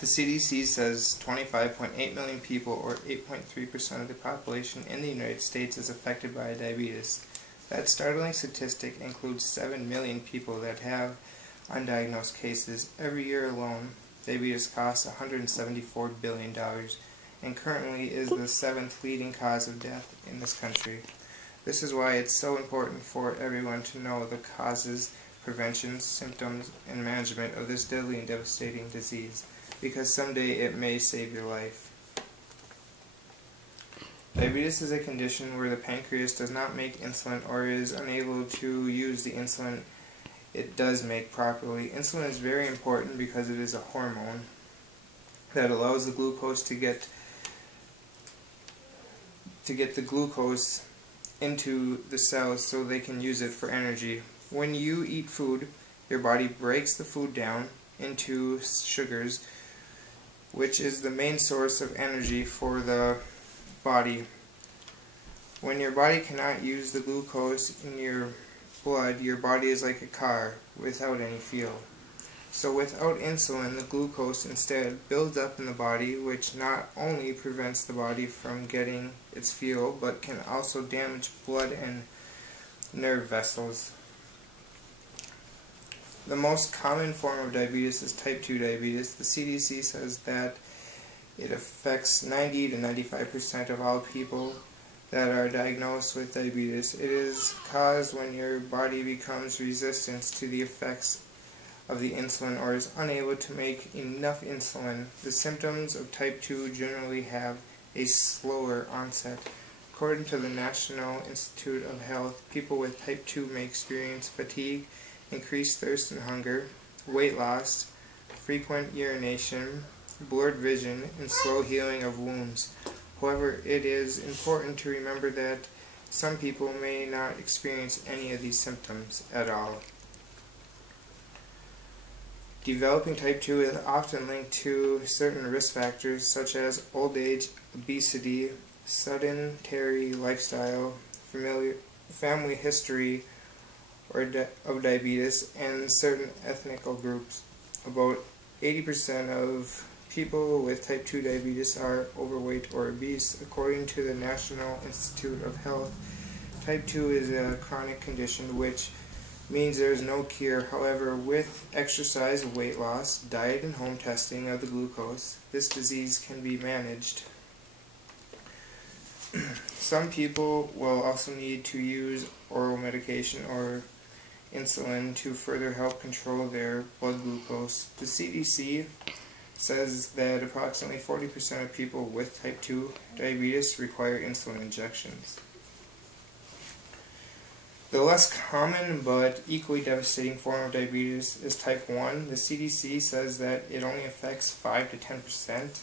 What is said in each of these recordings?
The CDC says 25.8 million people, or 8.3% of the population in the United States, is affected by diabetes. That startling statistic includes 7 million people that have undiagnosed cases. Every year alone, diabetes costs $174 billion and currently is the 7th leading cause of death in this country. This is why it's so important for everyone to know the causes, prevention, symptoms, and management of this deadly and devastating disease, because someday it may save your life. Diabetes is a condition where the pancreas does not make insulin or is unable to use the insulin it does make properly. Insulin is very important because it is a hormone that allows the glucose to get the glucose into the cells so they can use it for energy. When you eat food, your body breaks the food down into sugars, which is the main source of energy for the body. When your body cannot use the glucose in your blood, your body is like a car without any fuel. So without insulin, the glucose instead builds up in the body, which not only prevents the body from getting its fuel, but can also damage blood and nerve vessels. The most common form of diabetes is type 2 diabetes. The CDC says that it affects 90 to 95% of all people that are diagnosed with diabetes. It is caused when your body becomes resistant to the effects of the insulin or is unable to make enough insulin. The symptoms of type 2 generally have a slower onset. According to the National Institute of Health, people with type 2 may experience fatigue, increased thirst and hunger, weight loss, frequent urination, blurred vision, and slow healing of wounds. However, it is important to remember that some people may not experience any of these symptoms at all. Developing type 2 is often linked to certain risk factors such as old age, obesity, sedentary lifestyle, family history of diabetes, and certain ethnic groups. About 80% of people with type 2 diabetes are overweight or obese. According to the National Institute of Health, type 2 is a chronic condition, which means there is no cure. However, with exercise, weight loss, diet, and home testing of the glucose, this disease can be managed. Some people will also need to use oral medication or insulin to further help control their blood glucose. The CDC says that approximately 40% of people with type 2 diabetes require insulin injections. The less common but equally devastating form of diabetes is type 1. The CDC says that it only affects 5 to 10%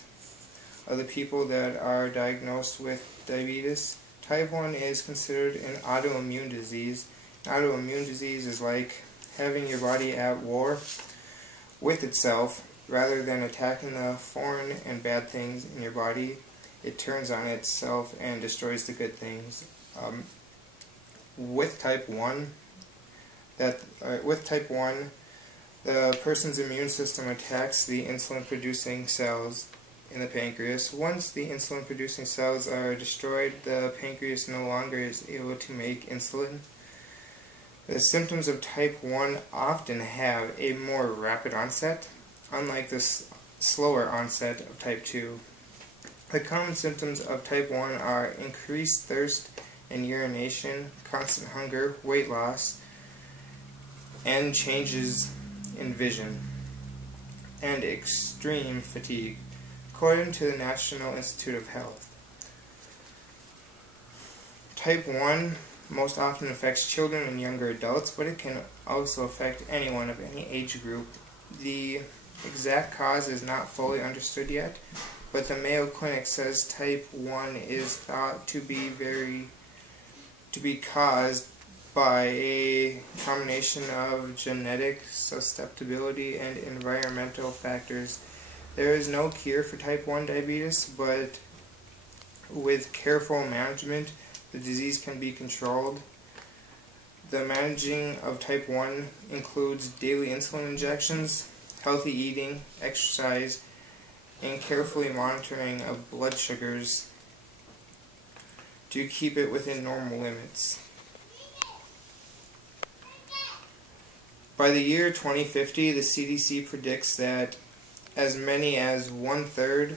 of the people that are diagnosed with diabetes. Type 1 is considered an autoimmune disease. An autoimmune disease is like having your body at war with itself. Rather than attacking the foreign and bad things in your body, it turns on itself and destroys the good things. With type 1, the person's immune system attacks the insulin-producing cells in the pancreas. Once the insulin-producing cells are destroyed, the pancreas no longer is able to make insulin. The symptoms of type 1 often have a more rapid onset, unlike the slower onset of type 2. The common symptoms of type 1 are increased thirst and urination, constant hunger, weight loss, and changes in vision, and extreme fatigue, according to the National Institute of Health. Type 1 most often affects children and younger adults, but it can also affect anyone of any age group. The exact cause is not fully understood yet, but the Mayo Clinic says type 1 is thought to be caused by a combination of genetic susceptibility and environmental factors. There is no cure for type 1 diabetes, but with careful management, the disease can be controlled. The managing of type 1 includes daily insulin injections, healthy eating, exercise, and carefully monitoring of blood sugars to keep it within normal limits. By the year 2050, the CDC predicts that as many as 1/3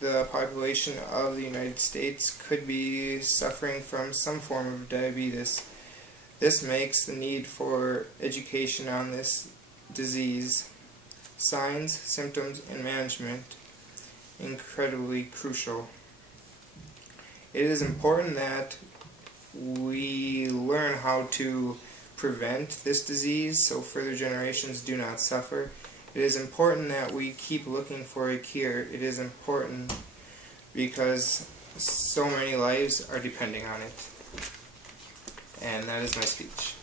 the population of the United States could be suffering from some form of diabetes. This makes the need for education on this disease, signs, symptoms, and management incredibly crucial. It is important that we learn how to prevent this disease so further generations do not suffer. It is important that we keep looking for a cure. It is important because so many lives are depending on it. And that is my speech.